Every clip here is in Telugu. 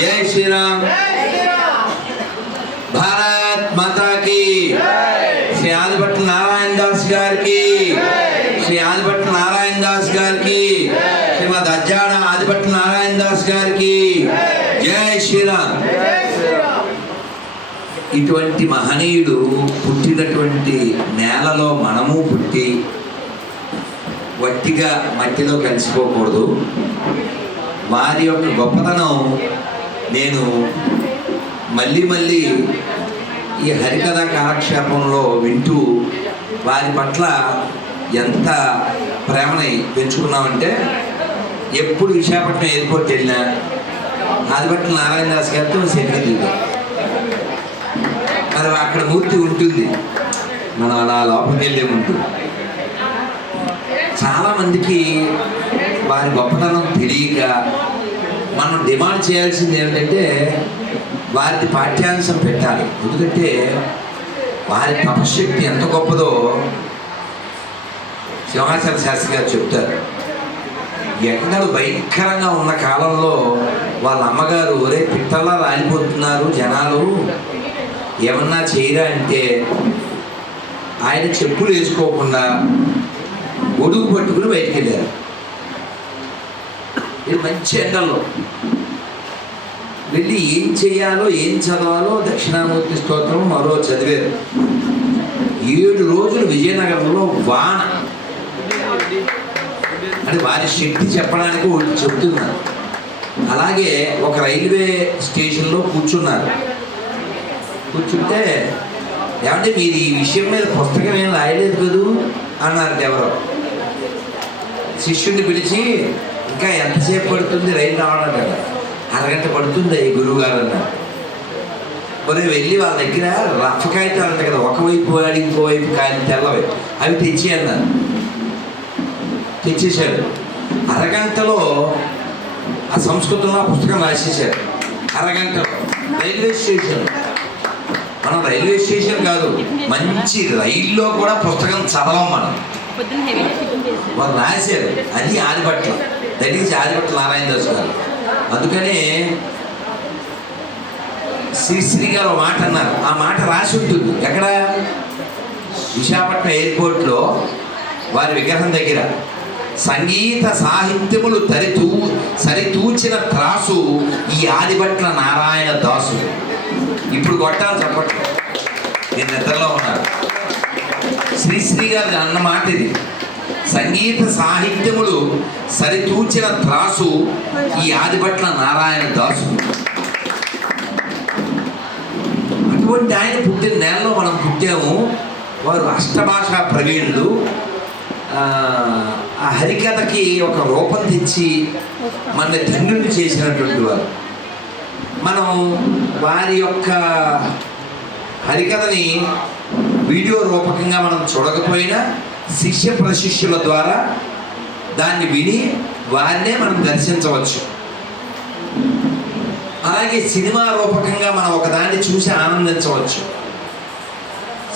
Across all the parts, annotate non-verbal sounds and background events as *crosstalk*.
జై శ్రీరామ్. భారత్ మాతాకి. శ్రీ ఆదిపట్ల నారాయణ దాస్ గారికి. శ్రీ ఆదిపట్ల నారాయణ దాస్ గారికి. శ్రీమద్ అజ్జాడ ఆదిపట్ల నారాయణ దాస్ గారికి. జై శ్రీరామ్. ఇటువంటి మహనీయుడు పుట్టినటువంటి నేలలో మనము పుట్టి వట్టిగా మట్టిలో కలిసిపోకూడదు. వారి యొక్క గొప్పతనం నేను మళ్ళీ మళ్ళీ ఈ హరికథ కాలక్షేపంలో వింటూ వారి పట్ల ఎంత ప్రేమని పెంచుకున్నామంటే ఎప్పుడు విశాఖపట్నం ఎయిర్పోర్ట్ వెళ్ళినా ఆదిపట్నం నారాయణ దాస్ గారితో సెల్ఫీ దిగుతాం మరి అక్కడ మూర్తి ఉంటుంది. మనం అలా లోపలికి వెళ్ళే ఉంటుంది చాలా మందికి వారి గొప్పతనం తెలియక మనం డిమాండ్ చేయాల్సింది ఏంటంటే వారికి పాఠ్యాంశం పెట్టాలి. ఎందుకంటే వారి తపశక్తి ఎంత గొప్పదో సింహాచల శాస్త్రి గారు చెప్తారు. ఎండలు భయంకరంగా ఉన్న కాలంలో వాళ్ళ అమ్మగారు ఒరే పిట్టల్లా రాలిపోతున్నారు జనాలు. ఏమన్నా చేయరా అంటే ఆయన చెప్పులు వేసుకోకుండా గొడుగు పట్టుకుని బయటికి వెళ్ళారు. ఇది మంచి ఎండల్లో వెళ్ళి ఏం చేయాలో ఏం చదవాలో దక్షిణామూర్తి స్తోత్రం మరో చదివారు. ఏడు రోజులు విజయనగరంలో వాన. అంటే వారి శక్తి చెప్పడానికి వాళ్ళు చెప్తున్నారు. అలాగే ఒక రైల్వే స్టేషన్లో కూర్చున్నారు. కూర్చుంటే ఏమంటే మీరు ఈ విషయం మీద పుస్తకం ఏం రాయలేదు కదూ? అన్నారు ఎవరో. శిష్యుడిని పిలిచి ఇంకా ఎంతసేపు పడుతుంది రైలు రావడం కదా? అరగంట పడుతుంది ఈ గురువు గారు అన్నారు మరి వెళ్ళి వాళ్ళ దగ్గర రఫ్ కాగితాలు ఉంటాయి కదా ఒకవైపు వాడి ఇంకోవైపు కాలి తెల్లవి. అవి తెచ్చి అన్నారు తెచ్చేశాడు. అరగంటలో ఆ సంస్కృతంలో ఆ పుస్తకం రాసేశారు అరగంటలో. Railway station. మనం రైల్వే స్టేషన్ కాదు మంచి రైల్లో కూడా పుస్తకం చదవం మనం. వారు రాశారు. అది ఆదిపట్ల దట్ ఈజ్ ఆదిపట్ల నారాయణ దాస్ గారు. అందుకనే శ్రీశ్రీ గారు మాట అన్నారు. ఆ మాట రాసి ఉంటుంది. ఎక్కడ? విశాఖపట్నం ఎయిర్పోర్ట్లో వారి విగ్రహం దగ్గర. సంగీత సాహిత్యములు తరితూ సరితూచిన త్రాసు ఈ ఆదిపట్ల నారాయణ దాసు. ఇప్పుడు కొట్టాలి చెప్పట్లేదు నేను నిద్రలో ఉన్నారు. శ్రీశ్రీ గారు అన్న మాట ఇది. సంగీత సాహిత్యములు సరితూచిన త్రాసు ఈ ఆదిపట్ల నారాయణ దాసు. అటువంటి ఆయన పుట్టిన నేలలో మనం పుట్టాము. వారు అష్టభాషా ప్రవీణులు. ఆ, ఆ హరికథకి ఒక రూపం తెచ్చి మన ధన్యుని చేసినటువంటి వారు. మనం వారి యొక్క హరికథని వీడియో రూపకంగా మనం చూడకపోయినా శిష్య ప్రశిష్యుల ద్వారా దాన్ని విని వారినే మనం దర్శించవచ్చు. అలాగే సినిమా రూపకంగా మనం ఒకదాన్ని చూసి ఆనందించవచ్చు.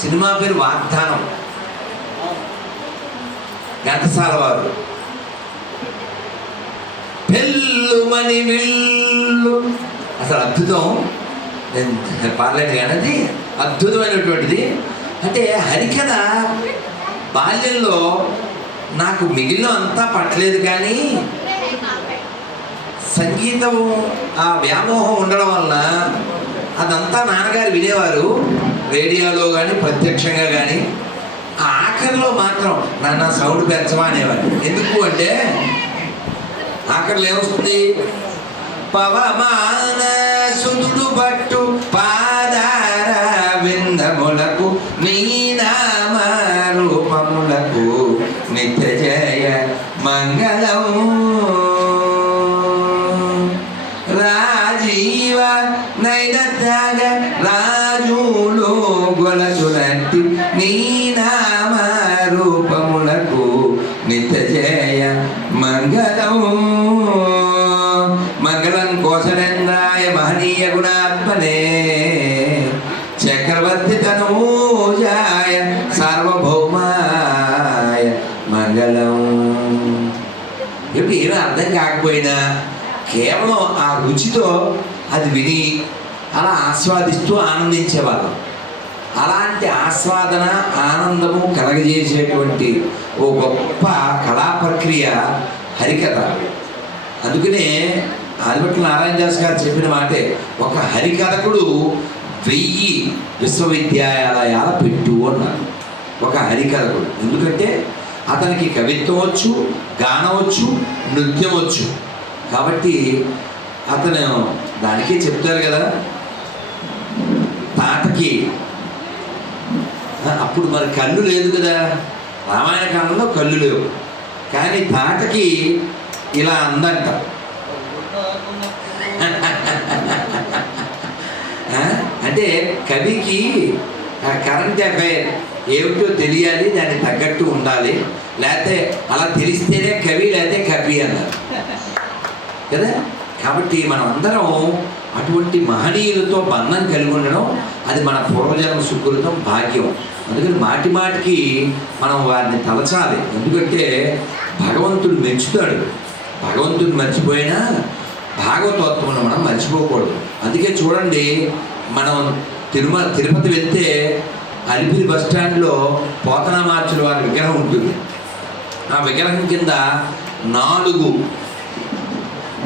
సినిమా పేరు వాగ్దానం. ఘంటసాల వారు. పెళ్ళుమని విల్లు అసలు అద్భుతం. నేను పాడలేను కానీ అది అద్భుతమైనటువంటిది. అంటే హరికథ బాల్యంలో నాకు మిగిలిన అంతా పట్టలేదు కానీ సంగీతం ఆ వ్యామోహం ఉండడం వలన అదంతా నాన్నగారు వినేవారు. రేడియోలో కానీ ప్రత్యక్షంగా కానీ ఆ ఆఖరిలో మాత్రం నాన్న సౌండ్ పెంచమా అనేవారు. ఎందుకు అంటే ఆఖరిలో ఏమొస్తుంది? పవమాన సుదుడు పట్టు పాదార విందములకు రూపములకు నిత్య జయ మంగళం. రాజీవ నైరత్యాగ రాజులు గొలసునట్టి నీ సార్వభౌమాయ కేవలం ఆ రుచితో అది విని అలా ఆస్వాదిస్తూ ఆనందించేవాళ్ళం. అలాంటి ఆస్వాదన ఆనందము కలగజేసేటువంటి ఓ గొప్ప కళా ప్రక్రియ హరికథ. అందుకనే ఆదిపట్ల నారాయణ దాస్ గారు చెప్పిన మాటే ఒక హరికథకుడు వెయ్యి విశ్వవిద్యాలయాల పెట్టు అన్నారు ఒక హరికథకుడు. ఎందుకంటే అతనికి కవిత్వం వచ్చు గానం వచ్చు నృత్యం వచ్చు. కాబట్టి అతను దానికే చెప్తారు కదా తాటకి అప్పుడు మరి కళ్ళు లేదు కదా. రామాయణ కాలంలో కళ్ళు లేవు. కానీ తాటకి ఇలా అందంట. *laughs* అంటే కవికి కరెంట్ అఫైర్ ఏమిటో తెలియాలి దానికి తగ్గట్టు ఉండాలి. లేకపోతే అలా తెలిస్తేనే కవి లేకపోతే కవి అన్నారు. కదా? కాబట్టి మనం అందరం అటువంటి మహనీయులతో బంధం కలిగి ఉండడం అది మన పూర్వజన్మ సుకృతం భాగ్యం. అందుకని మాటి మాటికి మనం వారిని తలచాలి. ఎందుకంటే భగవంతుడు మెచ్చుతాడు. భగవంతుడు మర్చిపోయినా భాగవతోత్వంలో మనం మర్చిపోకూడదు. అందుకే చూడండి మనం తిరుమల తిరుపతి వెళ్తే అలిపిరి బస్ స్టాండ్లో పోతనామార్చుల వారి విగ్రహం ఉంటుంది. ఆ విగ్రహం కింద నాలుగు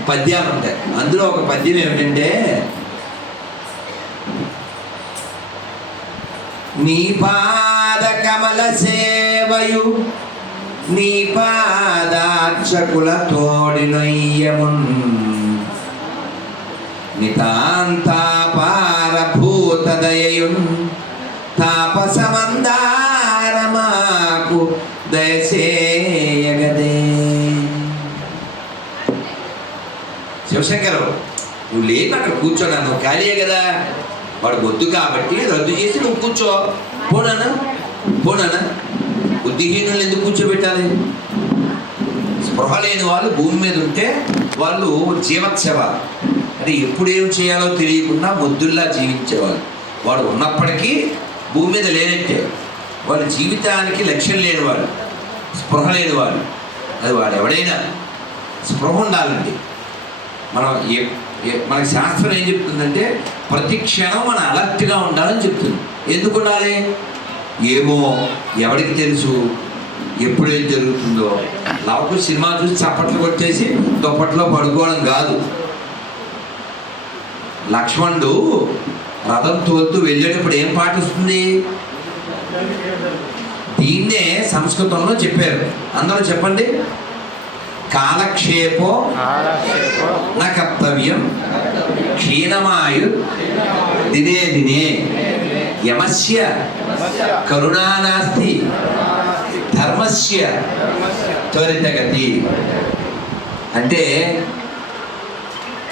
పద్యాలు ఉంటాయి. అందులో ఒక పద్యం ఏమిటంటే నీ పాద కమల సేవయు నీ పాదార్చకుల తోడినయ్యమున్ నితాంతాపారభూత దయయున్ తాపసమందారమాకు దయసే శివశంకర్ నువ్వు లేక అక్కడ కూర్చోనా నువ్వు ఖాళీయే కదా. వాడు వద్దు కాబట్టి రద్దు చేసి నువ్వు కూర్చో. పోనానా పోనానా బుద్ధిహీనులు ఎందుకు కూర్చోబెట్టాలి? స్పృహ లేని వాళ్ళు భూమి మీద ఉంటే వాళ్ళు జీవత్సవ. అంటే ఎప్పుడు ఏం చేయాలో తెలియకుండా ముద్దుల్లా జీవించేవాళ్ళు. వాడు ఉన్నప్పటికీ భూమి మీద లేనట్టే. వాళ్ళ జీవితానికి లక్ష్యం లేనివాడు స్పృహ లేనివాడు. అది వాడు ఎవడైనా స్పృహ ఉండాలండి. మనం ఏ మనకి శాస్త్రం ఏం చెప్తుందంటే ప్రతి క్షణం మనం అలర్ట్గా ఉండాలని చెప్తుంది. ఎందుకు ఉండాలి? ఏమో ఎవరికి తెలుసు? ఎప్పుడేం జరుగుతుందో? లవకు సినిమా చూసి చప్పట్లు కొట్టేసి దుప్పట్లో పడుకోవడం కాదు. లక్ష్మణుడు రథం తోలుతూ వెళ్ళేటప్పుడు ఏం పాట వస్తుంది? దీన్నే సంస్కృతంలో చెప్పారు. అందరూ చెప్పండి. కాలక్షేపో నా కర్తవ్యం క్షీణమాయు దినే దినే యమస్య కరుణానాస్తి ధర్మస్య త్వరితగతి. అంటే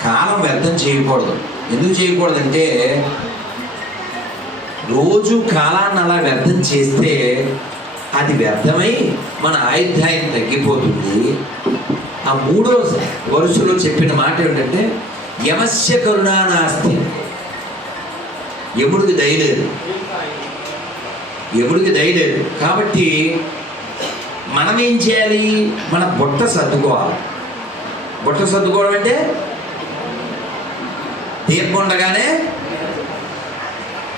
కాలం వ్యర్థం చేయకూడదు. ఎందుకు చేయకూడదంటే రోజు కాలాన్ని అలా వ్యర్థం చేస్తే అది వ్యర్థమై మన ఆయుధాయం తగ్గిపోతుంది. ఆ మూడో వరుసలో చెప్పిన మాట ఏమిటంటే యమస్య కరుణానాస్తి ఎముడికి దయలేదు ఎముడికి దయలేదు కాబట్టి మనం ఏం చేయాలి? మన బుట్ట సర్దుకోవాలి. బుట్ట సర్దుకోవడం అంటే దీపం ఉండగానే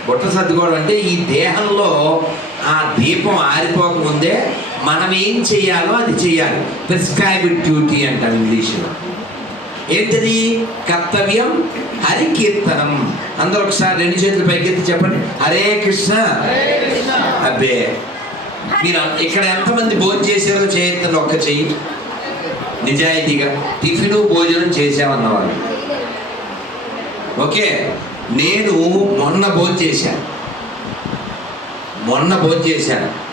బుట్ట సర్దుకోవడం అంటే ఈ దేహంలో ఆ దీపం ఆరిపోకముందే మనం ఏం చేయాలో అది చేయాలి ప్రిస్క్రైబ్డ్ డ్యూటీ అంటాం ఇంగ్లీష్లో. ఏంటది? కర్తవ్యం హరి కీర్తనం అందరూ ఒకసారి రెండు చేతులు పైకెత్తి చెప్పండి. హరే కృష్ణ. అబ్బే మీరు ఇక్కడ ఎంతమంది భోజనం చేశారో చేయొద్దని ఒక్క చెయ్యి. నిజాయితీగా టిఫిన్ భోజనం చేశామన్నవాళ్ళు. ఓకే నేను మొన్న భోజనం చేశాను. మొన్న భోజనం చేశాను.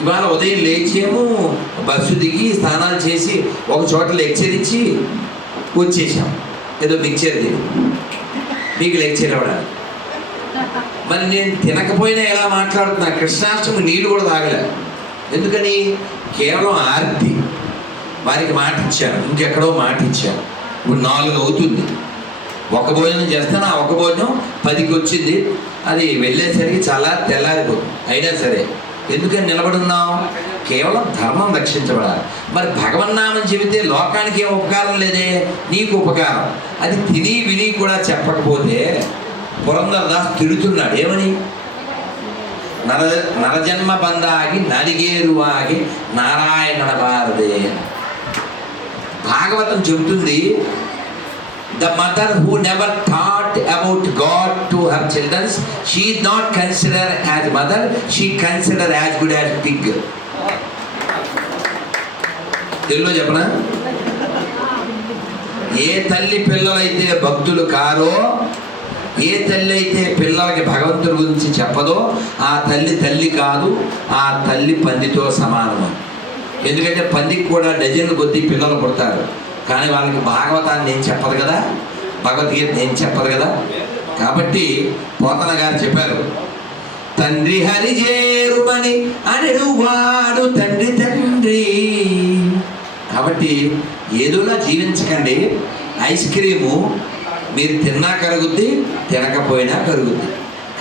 ఇవాళ ఉదయం లేచేమో బస్సు దిగి స్నానాలు చేసి ఒక చోట లెక్చర్ ఇచ్చి వచ్చేసాం. ఏదో మిక్చర్ తిని మీకు లెక్చర్ ఇవ్వడానికి మరి నేను తినకపోయినా ఎలా మాట్లాడుతున్నా? కృష్ణాష్టమి నీళ్ళు కూడా తాగలే. ఎందుకని? కేవలం ఆర్తి. వారికి మాట ఇచ్చాను. ఇంకెక్కడో మాట ఇచ్చాను. ఇప్పుడు నాలుగు అవుతుంది. ఒక భోజనం చేస్తాను ఆ ఒక భోజనం పదికి వచ్చింది అది వెళ్ళేసరికి చాలా తెల్లారిపోతుంది. అయినా సరే ఎందుకని నిలబడున్నాం కేవలం ధర్మం రక్షించబడాలి. మరి భగవన్నామని చెబితే లోకానికి ఏం ఉపకారం లేదే? నీకు ఉపకారం. అది తిని విని కూడా చెప్పకపోతే పురందరదాస్ తిడుతున్నాడు. ఏమని? నర నరజన్మ బంధాగి నరిగేరువాగి నారాయణ భారదే భాగవతం చెబుతుంది the mother who never thought about God to her childrens she not consider as mother she consider as good as pig తెలుగులో చెప్పనా? ఏ తల్లి పిల్లలైతే భక్తులు కారో ఏ తల్లి అయితే పిల్లలకి భగవంతుడి గురించి చెప్పదో ఆ తల్లి తల్లి కాదు ఆ తల్లి పందితో సమానము. ఎందుకంటే పందికి కూడా డజన్లు కొద్దీ పిల్లలు పుడతారు. కానీ వాళ్ళకి భాగవతాన్ని నేను చెప్పదు కదా? భగవద్గీత నేను చెప్పదు కదా? కాబట్టి పోతన గారు చెప్పారు తండ్రి హరి చేరుమని అనడు వాడు తండ్రి తండ్రి. కాబట్టి ఏదోలా జీవించకండి ఐస్ క్రీము మీరు తిన్నా కరుగుద్ది తినకపోయినా కరుగుద్ది.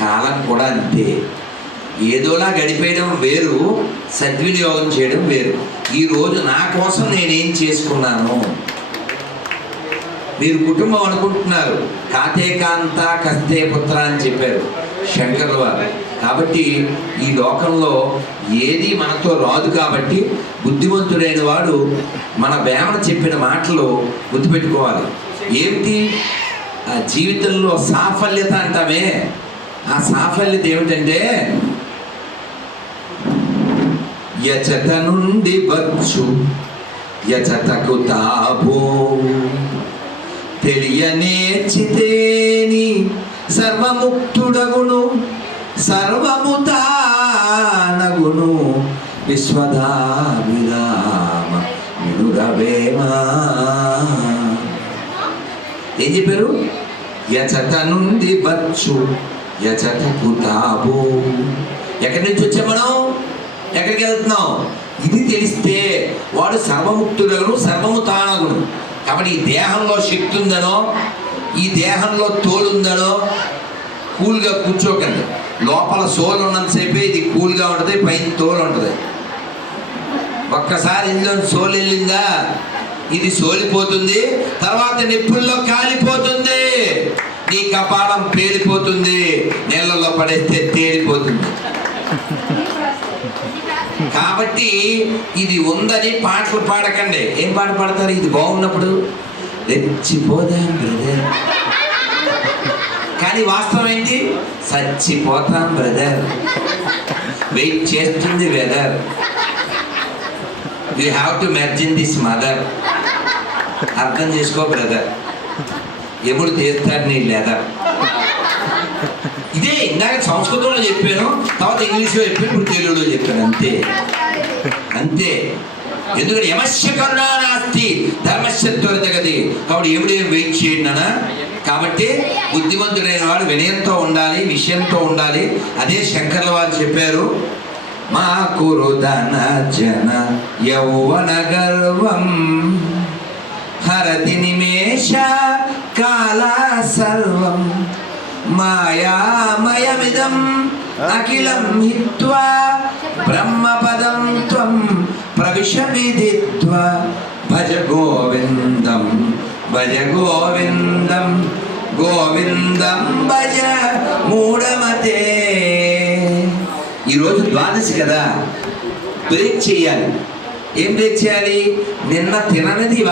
కాలం కూడా అంతే. ఏదోలా గడిపేయడం వేరు సద్వినియోగం చేయడం వేరు. ఈరోజు నా కోసం నేనేం చేసుకున్నాను? మీరు కుటుంబం అనుకుంటున్నారు. కాతే కాంత కస్తే పుత్ర అని చెప్పారు శంకర్ల వారు. కాబట్టి ఈ లోకంలో ఏది మనతో రాదు కాబట్టి బుద్ధిమంతుడైన వాడు మన వేమన చెప్పిన మాటలు గుర్తుపెట్టుకోవాలి. ఏమిటి? ఆ జీవితంలో సాఫల్యత అంటామే. ఆ సాఫల్యత ఏమిటంటే యచత నుండి వచ్చు యచటకు తెలియ నేర్చితేని సర్వముక్తుడగును సర్వము తానగును విశ్వదాభిరామ వినురవేమా ఏం చెప్పారు? యచట నుండి వచ్చు యచటకు తాబో ఎక్కడి నుంచి వచ్చాం మనం? ఎక్కడికి వెళ్తున్నాం? ఇది తెలిస్తే వాడు సర్వముక్తుడగును సర్వము తానగును. కాబట్టి ఈ దేహంలో శక్తి ఉందనో ఈ దేహంలో తోలు ఉందనో కూల్గా కూర్చోకండి. లోపల సోల్ ఉన్నంతసేపే ఇది కూల్గా ఉంటుంది పైన తోలు ఉంటుంది. ఒక్కసారి ఇందులో సోలు వెళ్ళిందా? ఇది సోలిపోతుంది తర్వాత నిప్పుల్లో కాలిపోతుంది. నీ కపాలం పేలిపోతుంది నీళ్ళలో పడేస్తే తేలిపోతుంది. కాబట్టి ఇది ఉందని పాటలు పాడకండి. ఏం పాట పాడతారు? ఇది బాగున్నప్పుడు రెచ్చిపోదాం బ్రదర్. కానీ వాస్తవం ఏంటి? చచ్చిపోతాం బ్రదర్. వెయిట్ చేస్తుంది whether you have to merge in this mother అర్థం చేసుకో బ్రదర్. ఎప్పుడు తీస్తాడు నీ లెదర్ అంతే. ఇందాక సంస్కృతంలో చెప్పాను తర్వాత ఇంగ్లీష్లో చెప్పాను ఇప్పుడు తెలుగులో చెప్పాను అంతే. అంతే. ఎందుకంటే యమస్య కరుణా నాస్తి ధర్మస్య త్వరితగతి. కాబట్టి ఎముడేం వెయిట్ చేయండి అన్న కాబట్టి బుద్ధిమంతుడైన వాడు వినయంతో ఉండాలి విషయంతో ఉండాలి. అదే శంకర్ల వారు చెప్పారు మా కురుదన జన యౌవన గర్వం హరతి నిమేష కాల సర్వం. మాయామయమిదం అఖిలం హిత్వా బ్రహ్మపదం త్వం ప్రవిశమిదిత్వా భజ గోవిందం భజ గోవిందం గోవిందం భజ మూఢమతే. ఈరోజు ద్వాదశి కదా బ్రేక్ చేయాలి. ఏం బ్రేక్ చేయాలి? నిన్న తిననిది